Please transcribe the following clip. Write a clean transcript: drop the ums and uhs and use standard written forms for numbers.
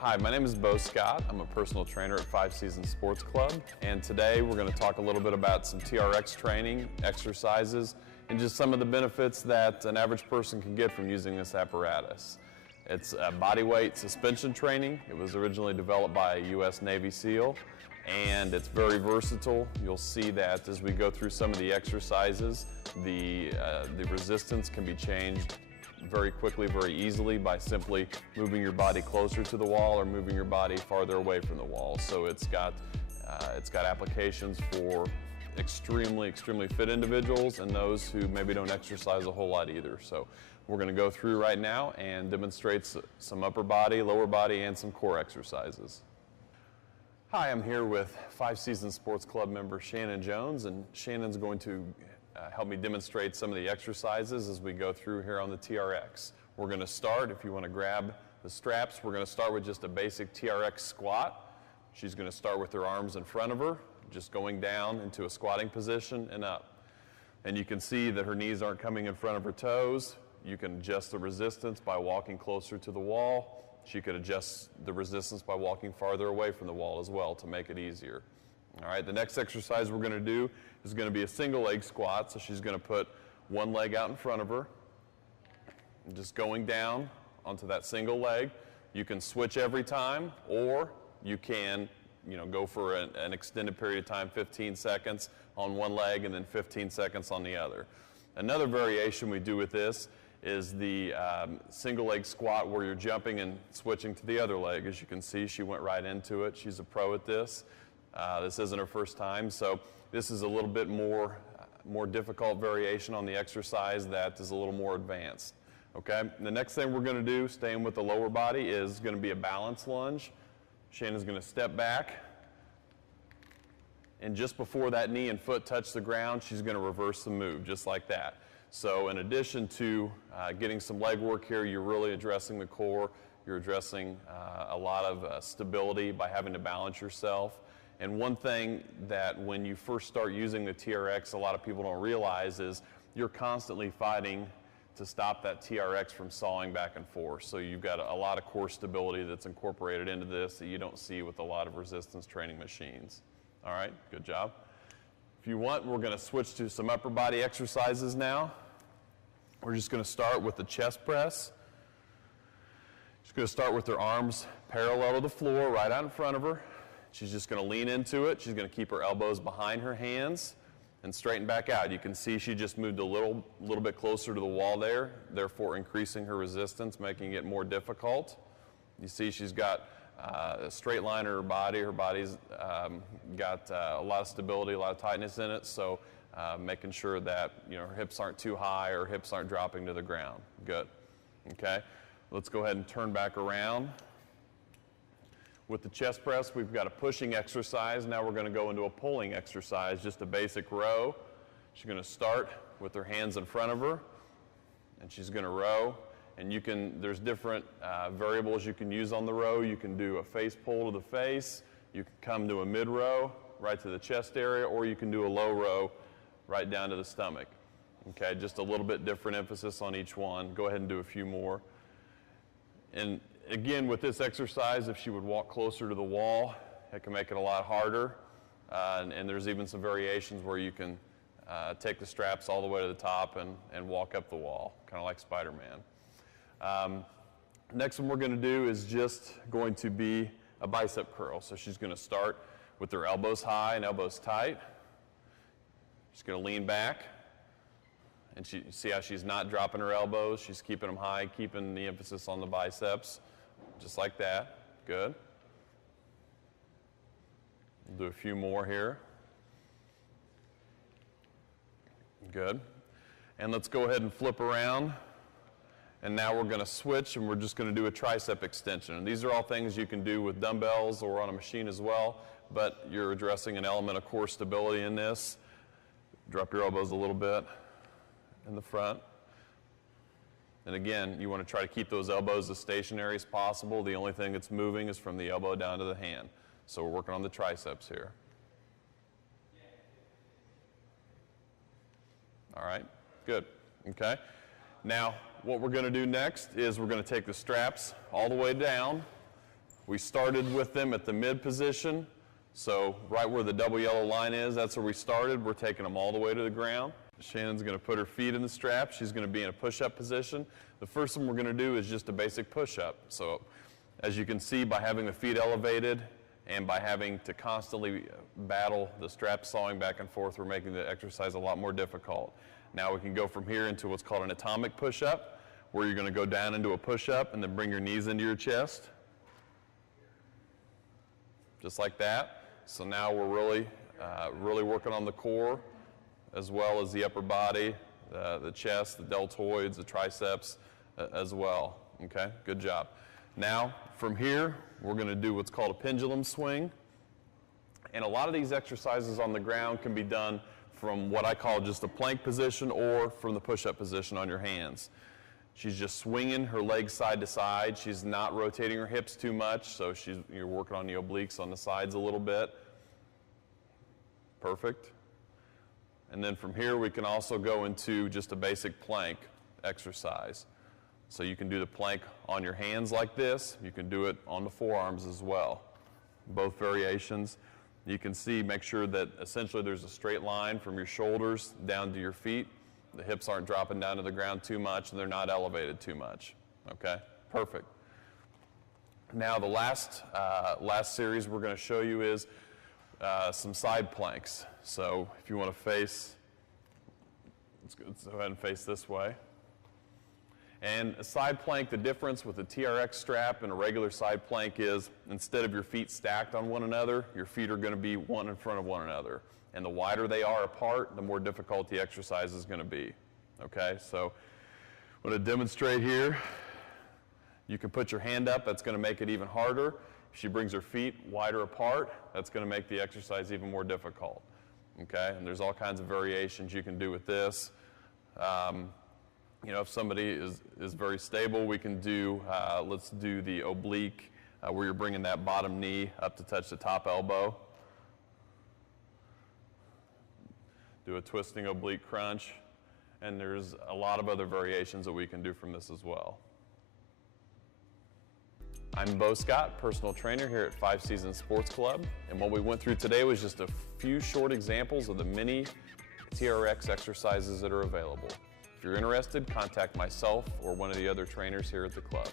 Hi, my name is Beau Scott. I'm a personal trainer at 5 Seasons Sports Club, and today we're going to talk a little bit about some TRX training, exercises, and just some of the benefits that an average person can get from using this apparatus. It's a bodyweight suspension training. It was originally developed by a U.S. Navy SEAL, and it's very versatile. You'll see that as we go through some of the exercises, the resistance can be changed very quickly, very easily by simply moving your body closer to the wall or moving your body farther away from the wall. So it's got applications for extremely fit individuals and those who maybe don't exercise a whole lot either. So we're going to go through right now and demonstrate some upper body, lower body, and some core exercises. Hi, I'm here with 5 Seasons Sports Club member Shannon Jones, and Shannon's going to help me demonstrate some of the exercises as we go through here on the TRX. We're going to start, if you want to grab the straps, we're going to start with just a basic TRX squat. She's going to start with her arms in front of her, just going down into a squatting position and up. And you can see that her knees aren't coming in front of her toes. You can adjust the resistance by walking closer to the wall. She could adjust the resistance by walking farther away from the wall as well to make it easier. All right, the next exercise we're going to do is going to be a single leg squat. So she's going to put one leg out in front of her, and just going down onto that single leg. You can switch every time, or you can go for an extended period of time, 15 seconds on one leg and then 15 seconds on the other. Another variation we do with this is the single leg squat where you're jumping and switching to the other leg. As you can see, she went right into it. She's a pro at this. This isn't her first time, so this is a little bit more difficult variation on the exercise that is a little more advanced. Okay, the next thing we're going to do, staying with the lower body, is going to be a balance lunge. Shannon's going to step back, and just before that knee and foot touch the ground, she's going to reverse the move, just like that. So in addition to getting some leg work here, you're really addressing the core. You're addressing a lot of stability by having to balance yourself. And one thing that when you first start using the TRX, a lot of people don't realize is you're constantly fighting to stop that TRX from sawing back and forth. So you've got a lot of core stability that's incorporated into this that you don't see with a lot of resistance training machines. All right, good job. If you want, we're going to switch to some upper body exercises now. We're just going to start with the chest press. She's going to start with her arms parallel to the floor, right out in front of her. She's just going to lean into it. She's going to keep her elbows behind her hands and straighten back out. You can see she just moved a little bit closer to the wall there, therefore increasing her resistance, making it more difficult. You see she's got a straight line in her body. Her body's got a lot of stability, a lot of tightness in it, so making sure that her hips aren't too high or hips aren't dropping to the ground. Good. Okay, let's go ahead and turn back around. With the chest press, we've got a pushing exercise. Now we're going to go into a pulling exercise, just a basic row. She's going to start with her hands in front of her, and she's going to row. And there's different variables you can use on the row. You can do a face pull to the face. You can come to a mid row, right to the chest area, or you can do a low row, right down to the stomach. Okay, just a little bit different emphasis on each one. Go ahead and do a few more. And again, with this exercise, if she would walk closer to the wall, it can make it a lot harder. And there's even some variations where you can take the straps all the way to the top and walk up the wall, kind of like Spider-Man. Next one we're going to do is just going to be a bicep curl. So she's going to start with her elbows high and elbows tight. She's going to lean back. And see how she's not dropping her elbows. She's keeping them high, keeping the emphasis on the biceps, just like that. Good. We'll do a few more here. Good. And let's go ahead and flip around. And now we're going to switch, and we're just going to do a tricep extension. And these are all things you can do with dumbbells or on a machine as well, but you're addressing an element of core stability in this. Drop your elbows a little bit in the front. And again, you want to try to keep those elbows as stationary as possible. The only thing that's moving is from the elbow down to the hand. So we're working on the triceps here. All right, good. Okay. Now, what we're going to do next is we're going to take the straps all the way down We started with them at the mid position, so right where the double yellow line is, that's where we started. We're taking them all the way to the ground. Shannon's going to put her feet in the strap. She's going to be in a push-up position. The first one we're going to do is just a basic push-up. So as you can see, by having the feet elevated and by having to constantly battle the strap sawing back and forth, we're making the exercise a lot more difficult. Now we can go from here into what's called an atomic push-up, where you're going to go down into a push-up and then bring your knees into your chest. Just like that. So now we're really working on the core as well as the upper body, the chest, the deltoids, the triceps as well. Okay, good job. Now from here, we're going to do what's called a pendulum swing. And a lot of these exercises on the ground can be done from what I call just the plank position or from the push-up position on your hands. She's just swinging her legs side to side. She's not rotating her hips too much, so you're working on the obliques on the sides a little bit. Perfect. And then from here, we can also go into just a basic plank exercise. So you can do the plank on your hands like this. You can do it on the forearms as well. Both variations. You can see, make sure that essentially there's a straight line from your shoulders down to your feet. The hips aren't dropping down to the ground too much, and they're not elevated too much. Okay, perfect. Now the last series we're going to show you is some side planks. So if you want to face, let's go ahead and face this way. And a side plank, the difference with a TRX strap and a regular side plank is instead of your feet stacked on one another, your feet are going to be one in front of one another. And the wider they are apart, the more difficult the exercise is going to be. Okay, so I'm going to demonstrate here. You can put your hand up, that's going to make it even harder. If she brings her feet wider apart, that's going to make the exercise even more difficult. Okay, and there's all kinds of variations you can do with this. You know, if somebody is very stable, we can do, let's do the oblique, where you're bringing that bottom knee up to touch the top elbow. Do a twisting oblique crunch, and there's a lot of other variations that we can do from this as well. I'm Beau Scott, personal trainer here at 5 Seasons Sports Club, and what we went through today was just a few short examples of the many TRX exercises that are available. If you're interested, contact myself or one of the other trainers here at the club.